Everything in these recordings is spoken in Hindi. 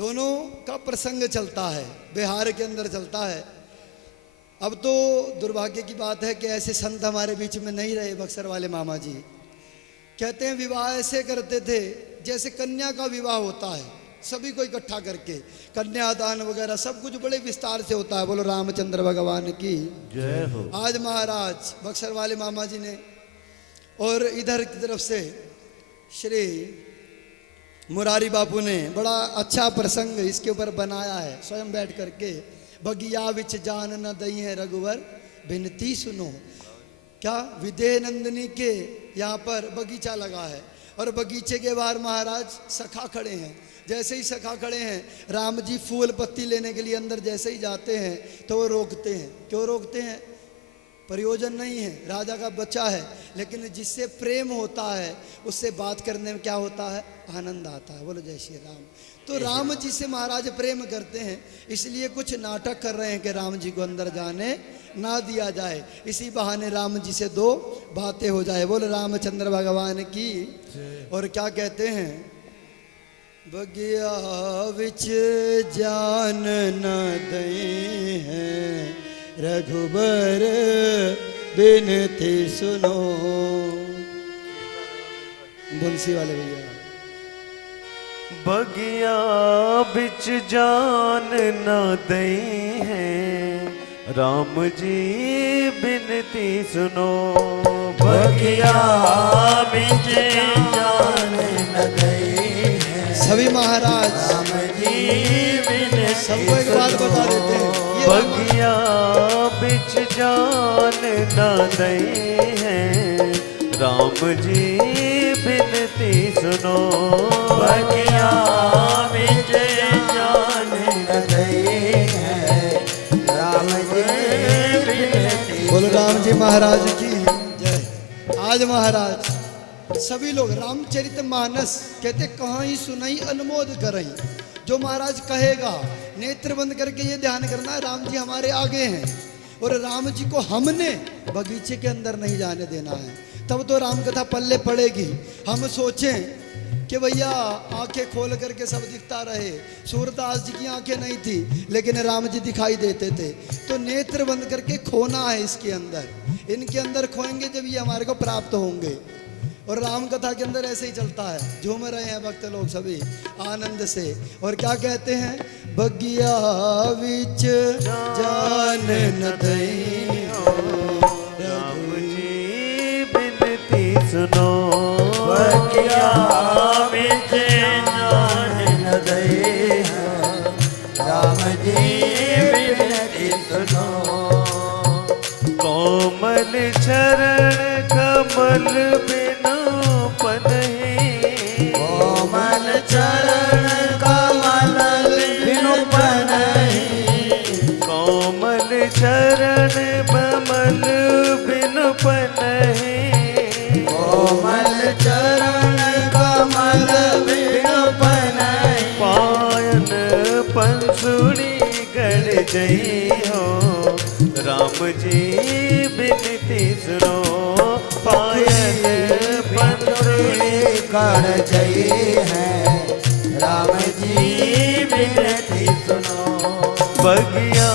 दोनों का प्रसंग चलता है, बिहार के अंदर चलता है। अब तो दुर्भाग्य की बात है कि ऐसे संत हमारे बीच में नहीं रहे। बक्सर वाले मामा जी कहते हैं विवाह ऐसे करते थे जैसे कन्या का विवाह होता है, सभी को इकट्ठा करके कन्यादान वगैरह सब कुछ बड़े विस्तार से होता है। बोलो रामचंद्र भगवान की जय हो। आज महाराज बक्सर वाले मामा जी ने और इधर की तरफ से श्री मुरारी बापू ने बड़ा अच्छा प्रसंग इसके ऊपर बनाया है, स्वयं बैठ करके। बगिया विच जान न दई है रघुवर बिनती सुनो। क्या विदेह नंदिनी के यहाँ पर बगीचा लगा है और बगीचे के बाहर महाराज सखा खड़े हैं। जैसे ही सखा खड़े हैं, राम जी फूल पत्ती लेने के लिए अंदर जैसे ही जाते हैं तो वो रोकते हैं। क्यों रोकते हैं? प्रयोजन नहीं है, राजा का बच्चा है, लेकिन जिससे प्रेम होता है उससे बात करने में क्या होता है? आनंद आता है। बोलो जय श्री राम। तो राम जी से महाराज प्रेम करते हैं, इसलिए कुछ नाटक कर रहे हैं कि राम जी को अंदर जाने ना दिया जाए, इसी बहाने राम जी से दो बातें हो जाए। बोलो रामचंद्र भगवान की। और क्या कहते हैं? बगिया विच जान न दई है रघुबर बिनती सुनो। बंसी वाले भैया। बगिया बिच जान न दई है राम जी बिनती सुनो। बगिया बिच जान न दई है सभी महाराज राम जी बिनती सबको एक बात बता देते हैं। बगिया बिच जान न दई है राम जी बिनती सुनो। बगिया बिच जान न दई है राम जी बिनती। बोलो राम जी महाराज की जय। आज महाराज सभी लोग रामचरितमानस कहते कहाँ ही सुनाई अनमोद करई। जो महाराज कहेगा नेत्र बंद करके ये ध्यान करना है, राम जी हमारे आगे हैं और राम जी को हमने बगीचे के अंदर नहीं जाने देना है, तब तो राम कथा पल्ले पड़ेगी। हम सोचें कि भैया आंखें खोल करके सब दिखता रहे। सूरदास जी की आंखें नहीं थी लेकिन राम जी दिखाई देते थे, तो नेत्र बंद करके खोना है इसके अंदर। इनके अंदर खोएंगे जब ये हमारे को प्राप्त होंगे। और राम कथा के अंदर ऐसे ही चलता है, झूम रहे हैं भक्त लोग सभी आनंद से। और क्या कहते हैं? बगिया विच जान न दई राम जी बिनती सुनो। बगिया बिच जान न दई राम जी बिनती सुनो। कोमल चरण कमल बिनु पनहि। कोमल चरण कमल बिनु पनहि। कोमल चरण कमल बिनु पनहि। कोमल चरण कमल बिनु पनहि। पायन पंसुड़ी गढ़ जई हो राम जी बिनती सुनो। पायन पंसुड़ी गढ़ जई है राम जी बिनती सुनो। बगिया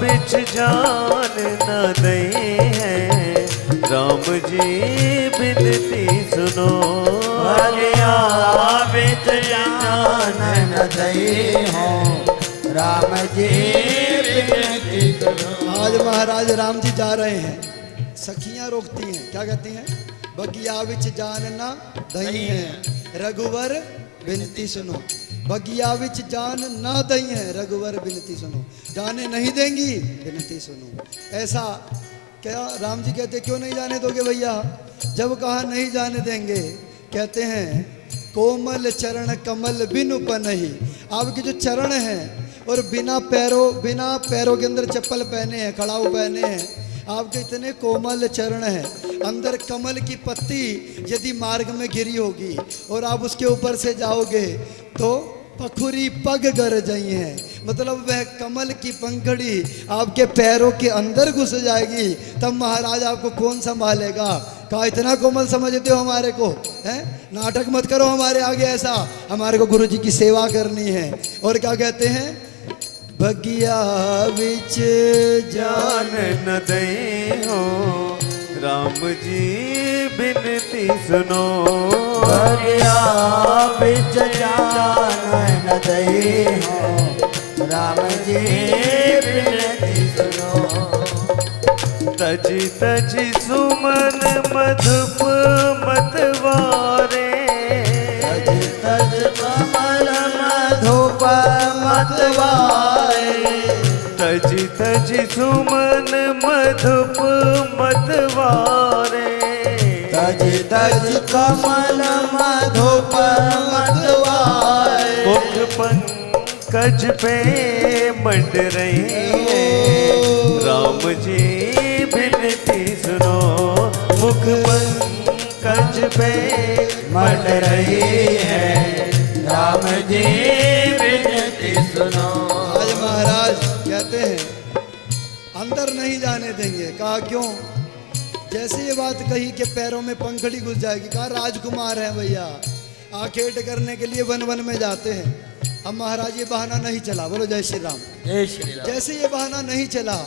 बिच जान न दई है राम जी बिनती सुनो। बगिया बिच जान न दई हो राम जी बिनती सुनो। आज महाराज राम जी जा रहे हैं, सखियां रोकती हैं, क्या कहती हैं? बगिया विच जान ना दई है रघुवर बिनती सुनो। बगिया विच जान ना दई है रघुवर बिनती सुनो। जाने नहीं देंगी, बिनती सुनो। ऐसा क्या राम जी कहते क्यों नहीं जाने दोगे भैया? जब कहा नहीं जाने देंगे, कहते हैं कोमल चरण कमल बिनु पनहि। आपके जो चरण हैं और बिना पैरों के अंदर चप्पल पहने हैं, खड़ाऊ पहने हैं, आपके इतने कोमल चरण हैं, अंदर कमल की पत्ती यदि मार्ग में गिरी होगी और आप उसके ऊपर से जाओगे तो पखुरी पग गर जाई हैं, मतलब वह कमल की पंखड़ी आपके पैरों के अंदर घुस जाएगी, तब महाराज आपको कौन संभालेगा? कहा इतना कोमल समझते हो हमारे को, हैं? नाटक मत करो हमारे आगे ऐसा, हमारे को गुरु जी की सेवा करनी है। और क्या कहते हैं, बगिया विच जान न दई हो, राम जी बिनती सुनो। बगिया बिच जान न दई हो, राम जी बिनती सुनो। तजी तजी सुमन मधुप मतवारे, तज तज कमल मधुप मतवारे। तजी तजी सुमन मधुप मतवारे। तज तज कमल मधुप मतवारे। मुख पंकज पे मंड रही है, राम जी बिनती सुनो। मुख पंकज पे मंड रही है, राम जी बिनती सुनो। आज महाराज कहते हैं अंदर नहीं जाने देंगे। कहा क्यों? जैसे ये बात कही कि पैरों में पंखड़ी घुस जाएगी। कहा राजकुमार है भैया, आखेट करने के लिए वन वन में जाते हैं। अब महाराज ये बहाना नहीं चला, बोलो जय श्री राम। जय श्री राम। जैसे ये बहाना नहीं चला,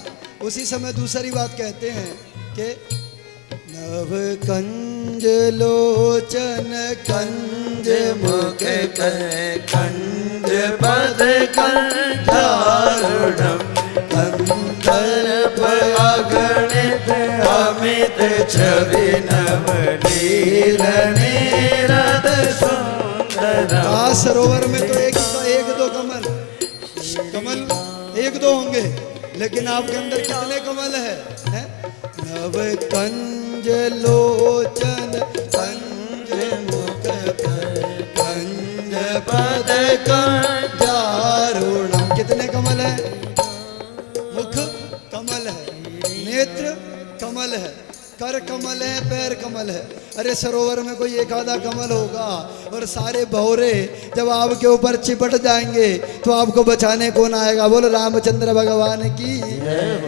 उसी समय दूसरी बात कहते हैं कि नव कंज लोचन कंज मुख कंज पद कंजारुणम, कंदर्प अगणित अमित छवि नवनील नीरद सुंदरम। कहा सरोवर में तो एक दो कमल एक दो होंगे, लेकिन आपके अंदर कितने कमल है? नव कंज लोचन कंज मुख कंज पद कंजारुणम। कितने कमल है? मुख कमल है, नेत्र कमल है, कर कमल है, पैर कमल है। अरे सरोवर में कोई एक आधा कमल होगा, और सारे भौरे जब आपके ऊपर चिपट जाएंगे तो आपको बचाने कौन आएगा? बोलो रामचंद्र भगवान की।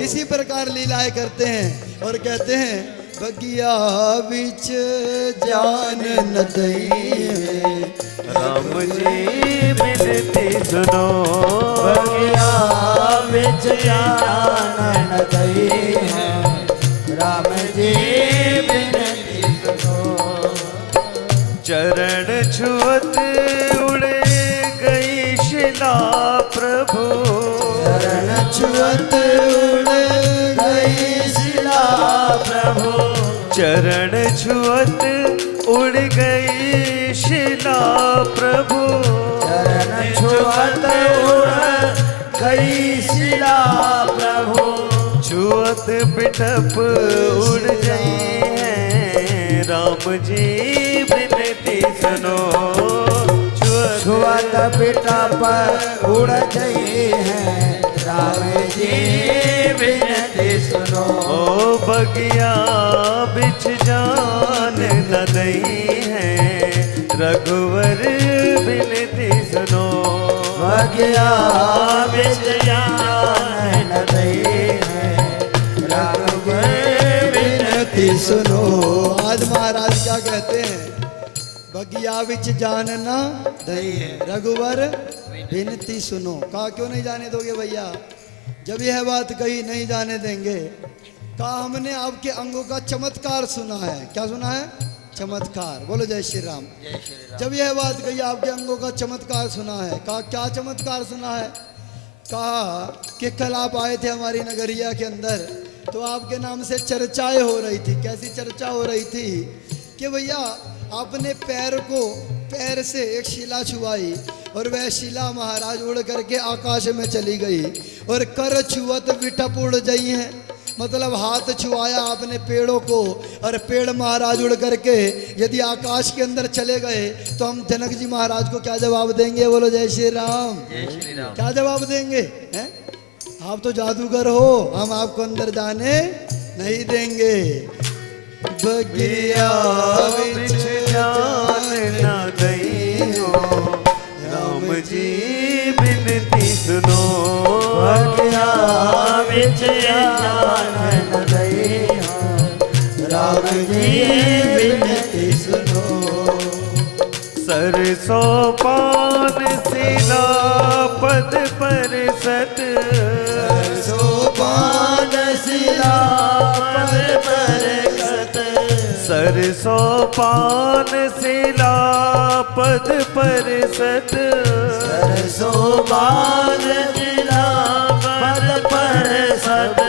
इसी प्रकार लीलाएं करते हैं और कहते हैं बगिया बिच जान न दई, राम जी बिनती सुनो। बगिया बिच जान न दई है, राम जी बिनती सुनो। चरण छुअत उड़ गई शिला प्रभु, चरण छुअत उड़ गई शिला प्रभु। चरण छुअत उड़ गई शिला प्रभु। चरण छुअत उड़ गई शिला प्रभु। छुअत बिटप उड़ गई है, राम जी बिनती सुनो। छुअत बेटा पर उड़ गई है, राम जी बिनती सुनो। ओ बगिया बिछ जान न दई है, रघुवर बिनती सुनो। बगिया बिच जान न दई है, रघुवर बिनती सुनो। आज महाराज क्या कहते हैं? बगिया बिच जान न दई है, रघुवर विनती सुनो। कहा क्यों नहीं जाने दोगे भैया? जब यह बात कही नहीं जाने देंगे। कहा हमने आपके अंगों का चमत्कार सुना है। क्या सुना है? चमत्कार। बोलो जय श्री राम। जब यह बात कही आपके अंगों का चमत्कार सुना है। कहा क्या चमत्कार सुना है? कहा कि कल आप आए थे हमारी नगरिया के अंदर, तो आपके नाम से चर्चाएं हो रही थी। कैसी चर्चा हो रही थी? कि भैया आपने पैर से एक शिला छुआई, और वह शिला महाराज उड़ करके आकाश में चली गई, और कर छुअत विटप उड़ गई है। मतलब हाथ छुआया आपने पेड़ों को, और पेड़ महाराज उड़ करके यदि आकाश के अंदर चले गए तो हम जनक जी महाराज को क्या जवाब देंगे? बोलो जय श्री राम। क्या जवाब देंगे? हैं? आप तो जादूगर हो, हम आपको अंदर जाने नहीं देंगे। बगिया बिछ जान न दई हो, राम जी बिनती सुनो। बगिया बिच जान न दई हो, राम जी पान सिला पद पर सत सरसोबान जिला पद पर सद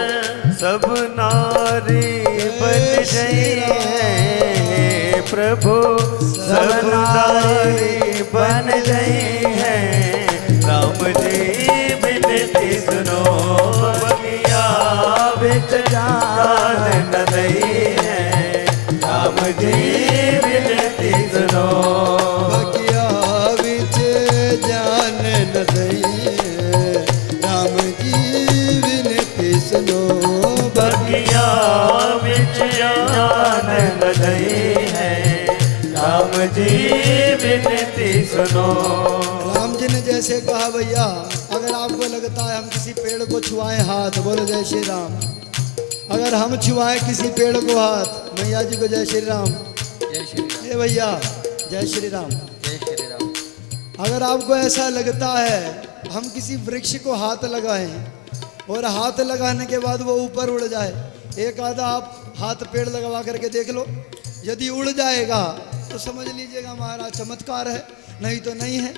सब नारी बन गई प्रभु सब नारी बन गई है राम जी बिनती सुनो बगिया बिच जान न दई है राम जी बिनती सुनो बगिया बिच जान न दई राम जी विनती सुनो बगिया बिच जान न दई है राम जी बिनती सुनो। राम जी ने जैसे कहा भैया अगर आपको लगता है हम किसी पेड़ को छुआएं हाथ, बोलो जय श्री राम। अगर हम छुआएं किसी पेड़ को हाथ, मैया जी को जय श्री राम। जय श्री राम। ए भैया जय श्री राम। जय श्री राम। अगर आपको ऐसा लगता है हम किसी वृक्ष को हाथ लगाएं और हाथ लगाने के बाद वो ऊपर उड़ जाए, एक आधा आप हाथ पेड़ लगवा करके देख लो, यदि उड़ जाएगा तो समझ लीजिएगा महाराज चमत्कार है, नहीं तो नहीं है।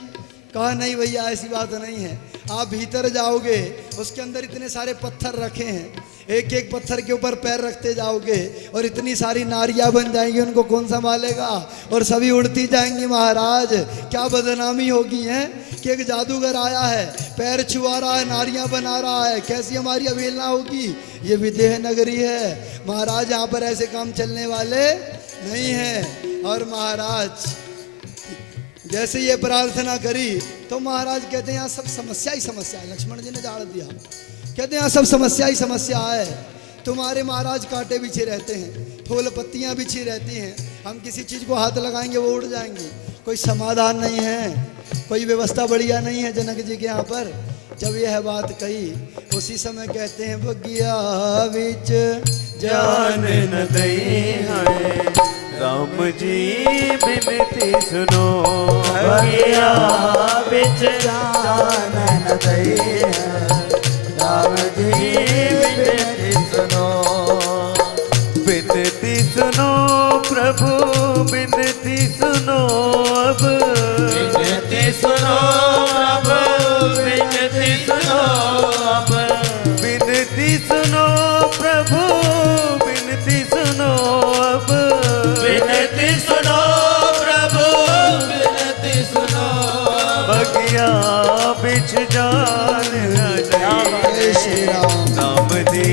कहा नहीं भैया ऐसी बात नहीं है। आप भीतर जाओगे उसके अंदर इतने सारे पत्थर रखे हैं, एक एक पत्थर के ऊपर पैर रखते जाओगे और इतनी सारी नारियां बन जाएंगी, उनको कौन संभालेगा? और सभी उड़ती जाएंगी महाराज। क्या बदनामी होगी है कि एक जादूगर आया है, पैर छुआ रहा है, नारियां बना रहा है, कैसी हमारी अवहेलना होगी? ये विदेह नगरी है महाराज, यहाँ पर ऐसे काम चलने वाले नहीं हैं। और महाराज जैसे ये प्रार्थना करी तो महाराज कहते हैं यहाँ सब समस्या ही समस्या है। लक्ष्मण जी ने झाड़ दिया, कहते हैं यहाँ सब समस्या ही समस्या है। तुम्हारे महाराज कांटे बिछे रहते हैं, फूल पत्तियां बिछी रहती हैं, हम किसी चीज को हाथ लगाएंगे वो उड़ जाएंगी। कोई समाधान नहीं है, कोई व्यवस्था बढ़िया नहीं है जनक जी के यहाँ पर। जब यह बात कही उसी समय कहते हैं बगिया बिच जान न दई है राम जी बिनती सुनो बगिया बिच जान न दई है राम जी बिनती सुनो। बिनती सुनो प्रभु बिनती सुनो अब बिनती सुनो प्रभु बिनती सुनो अब बिनती सुनो प्रभु बिनती सुनो अब बिनती सुनो प्रभु बिनती सुनो। बगिया बिछ जान न जय श्री राम। राम जी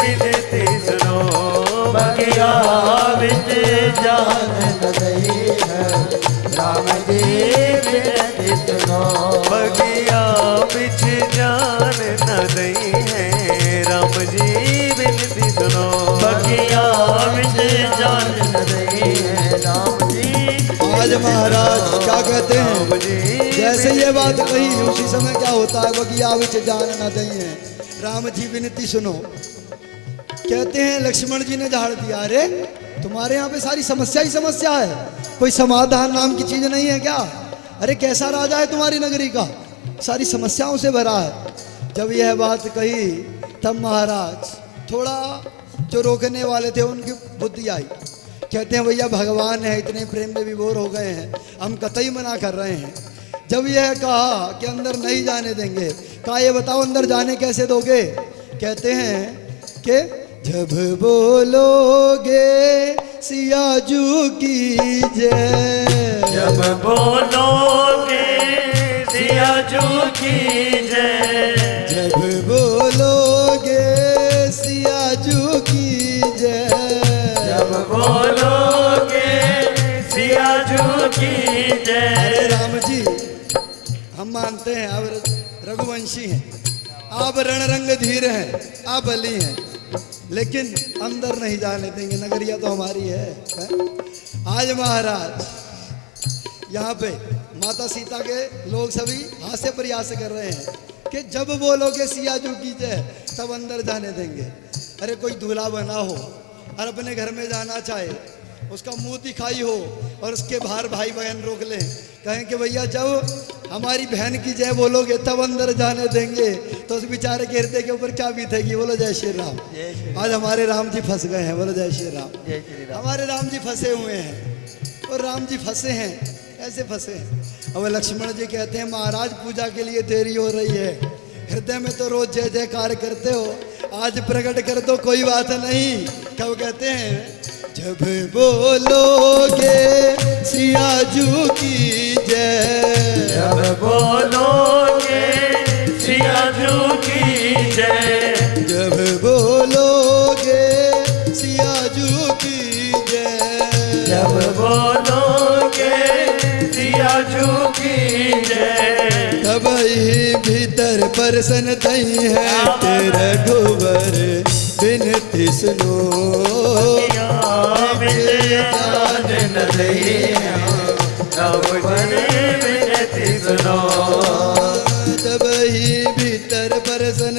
बिनती सुनो बगिया बिच जान न दई है राम जी बिनती सुनो। बगिया बिछ जान न दई है राम जी बिनती सुनो बगिया बिच जान न दई है राम जी। आज महाराज क्या कहते राम हैं, जी जैसे ये बात कही उसी समय क्या होता है, बगिया बिच जान न दई है राम जी विनती सुनो। कहते हैं लक्ष्मण जी ने झाड़ दिया, अरे तुम्हारे यहाँ पे सारी समस्या ही समस्या है, कोई समाधान नाम की चीज नहीं है क्या? अरे कैसा राजा है तुम्हारी नगरी का, सारी समस्याओं से भरा है। जब यह बात कही तब महाराज थोड़ा जो रोकने वाले थे उनकी बुद्धि आई। कहते हैं भैया भगवान है, इतने प्रेम में विभोर हो गए हैं, हम कतई मना कर रहे हैं। जब यह कहा कि अंदर नहीं जाने देंगे, कहा ये बताओ अंदर जाने कैसे दोगे? कहते हैं कि जब बोलोगे सियाजू की जय, जब बोलोगे सियाजू की जय जब बोलोगे सियाजू की जय, जब बोलोगे सियाजू की जय। अरे राम जी हम मानते हैं आप रघुवंशी हैं, आप रणरंग धीर हैं, आप बली हैं, लेकिन अंदर नहीं जाने देंगे, नगरिया तो हमारी है। आज महाराज यहाँ पे माता सीता के लोग सभी हास्य प्रयास कर रहे हैं कि जब बोलोगे सियाजू की जय तब अंदर जाने देंगे। अरे कोई दूल्हा बना हो और अपने घर में जाना चाहे, उसका मुंह दिखाई हो और उसके बाहर भाई बहन रोक लें, कहें कि भैया जब हमारी बहन की जय बोलोगे तब अंदर जाने देंगे, तो उस बेचारे के हृदय के ऊपर क्या बीतेगी? बोलो जय श्री राम। आज हमारे राम जी फंस गए हैं, बोलो जय श्री राम। जय श्री राम। हमारे राम जी फंसे हुए हैं। और राम जी फंसे हैं। ऐसे फंसे हैं। अब लक्ष्मण जी कहते हैं महाराज पूजा के लिए देरी हो रही है, हृदय में तो रोज जय जयकार करते हो, आज प्रकट कर दो कोई बात नहीं। कब कहते हैं जब बोलोगे सियाजू की जय, जब बोलोगे सियाजू की जय, जब बोलोगे सियाजू की जय, जब बोलोगे सियाजू की जय, तब ही भीतर परसन तई है तेरे रघुवर बिनती सुनो, तब ही भीतर परसन